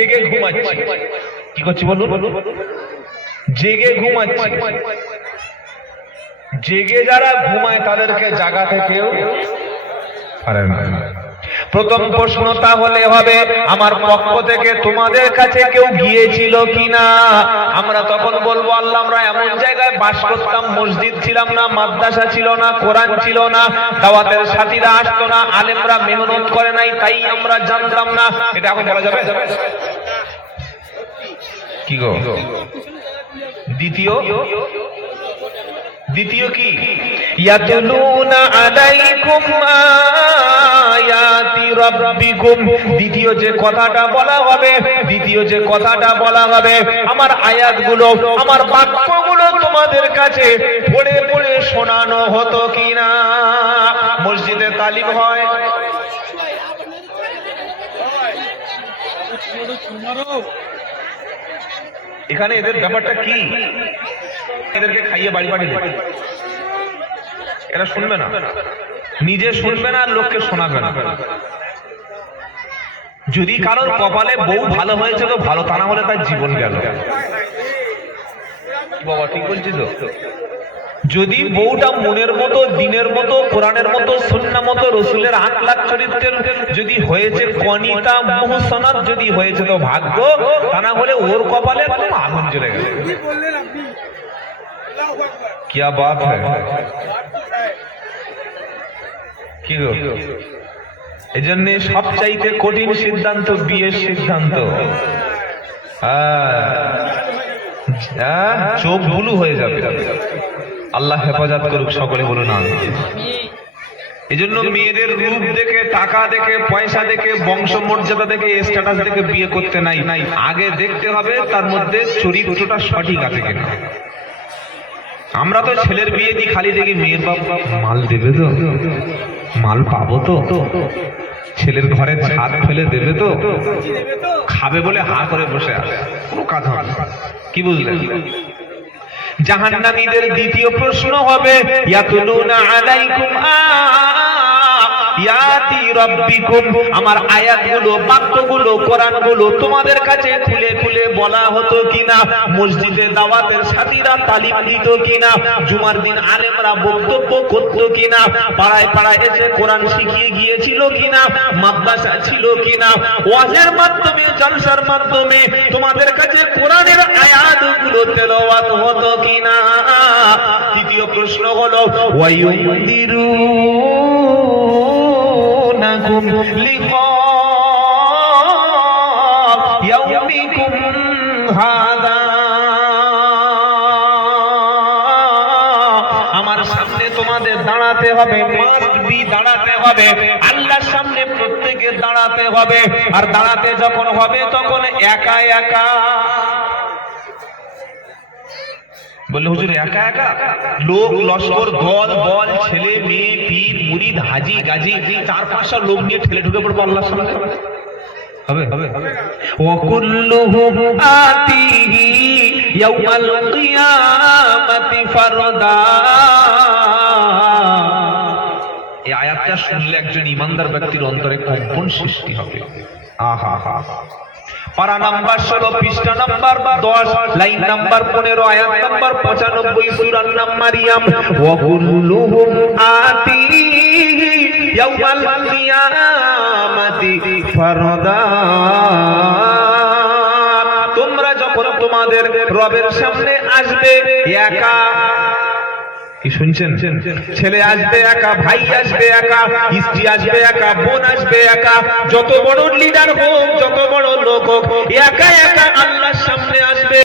জেগে ঘুমাচ্ছি। কি করছি বলুন? জেগে ঘুমাচ্ছি। জেগে যারা ঘুমায় তাদেরকে জাগাতে কেউ পারে না। প্রথম প্রশ্ন তাহলে হবে আমার পক্ষ থেকে তোমাদের কাছে কেউ গিয়েছিল কিনা। আমরা তখন বলবো আল্লাহ আমরা এমন জায়গায় বাস করতাম, মসজিদ ছিলাম না, মাদ্রাসা ছিল না, কোরআন ছিল না, দাওয়াতের সাথীরা আসতো না, আলেমরা মেহনত করে নাই, তাই আমরা জানতাম না। এটা এখন বলা যাবে? কি গো? দ্বিতীয় কি? ইয়াতুলুনা আলাইকুম আয়াতি রাব্বিকুম। দ্বিতীয় যে কথাটা বলা হবে আমার আয়াতগুলো, আমার বাক্যগুলো তোমাদের কাছে পড়ে পড়ে শোনানো হতো কিনা। মসজিদে তালিম হয়, এখানে এদের ব্যাপারটা কি? এদেরকে খাইয়ে বাড়ি বাড়ি দেবে, এরা শুনবে না, নিজে শুনবে না, আর লোককে শোনাবে না। যদি কারোর কপালে বউ ভালো হয়েছে তো ভালো, তা না হলে তার জীবন গেল। বাবা ঠিক বলছি তো? যদি বউটা মনের মতো, দিনের মতো, কোরআনের মতো, সুন্নাহ মতো, রসুলের আখলাক চরিত্রের যদি হয়েছে, কনিতা মুহসানাত যদি হয়েছে তো ভাগ্য, তা না হলে ওর কপালে একদম আগুন জ্বলে গেল। क्या बात है? কি গো? এজন্য সবচাইতে কঠিন সিদ্ধান্ত বিয়ের সিদ্ধান্ত। চোখ ভুলু হয়ে যাবে। আল্লাহ হেফাজত করুক, সকলে বলুন আমিন। এজন্য মেয়েদের রূপ দেখে, টাকা দেখে, পয়সা দেখে, বংশ মর্যাদা দেখে, স্ট্যাটাস দেখে বিয়ে করতে নাই। আগে দেখতে হবে তার মধ্যে চরিত্রটা সঠিক আছে কিনা। আমরা তো ছেলের বিয়ে দিই, খালি দেখি মেয়ের বাপ মাল দেবে তো, মাল পাবো তো, ছেলের ঘরে ছাদ ফেলে দেবে তো, খাবে বলে হা করে বসে আছে, কোনো কাজ হবে না। কি বুঝলেন? জাহান্নামীদের দ্বিতীয় প্রশ্ন হবে ইয়াতুলুনা আলাইকুম আয়াতি রাব্বিকুম। আমার আয়াতগুলো, বাক্যগুলো, কোরআনগুলো তোমাদের কাছে খুলে খুলে বলা হতো কিনা। মসজিদে দাওয়াতের সাথীরা তালিম দিত কিনা, জুমার দিন আলেমরা বক্তব্য করতো কিনা, পাড়ায় পাড়ায় এসে কোরআন শিখিয়ে গিয়েছিল কিনা, মাদ্রাসা ছিল কিনা, ওয়াজের মাধ্যমে, জলসার মাধ্যমে তোমাদের কাছে কোরআনের আয়াতগুলো তেলাওয়াত হতো কিনা। তৃতীয় প্রশ্ন হলো ওয়ায়ুনদিরুনাকুম লিকা ইয়াউমিকুম হাযা। আমার সামনে তোমাদের দাঁড়াতে হবে, মাস্ট বি দাঁড়াতে হবে, আল্লাহর সামনে প্রত্যেকে দাঁড়াতে হবে। আর দাঁড়াতে যখন হবে তখন একা একা। বললে হুজুর একা একা? লোক লস্কর, দল বল, ছেলে মেয়ে, পীর মুরিদ, হাজি গাজী, 4-5টা লোক নিয়ে ঠেলে ঢুকে পড়বো আল্লাহর সামনে? হবে? ওয়াকুল্লুহুম আতিহি ইয়াউমাল কিয়ামাতি ফারদা। এই আয়াতটা শুনলে একজন ঈমানদার ব্যক্তির অন্তরে কম্পন সৃষ্টি হবে। আহা হা। পারা নাম্বার 16, পৃষ্ঠা নাম্বার 10, লাইন নাম্বার 15, আয়াত নাম্বার 95, সূরা নাম মারিয়াম। ওয়া কুল্লুহুম আতিহি ইয়াউমাল কিয়ামাতি ফারদা। তোমরা যখন তোমাদের রবের সামনে আসবে একা। কি শুনছেন? ছেলে আসবে একা, ভাই আসবে একা, স্ত্রী আসবে একা, বোন আসবে একা, যত বড় লিডার হোক, যত বড় লোক হোক, একা একা আল্লাহর সামনে আসবে।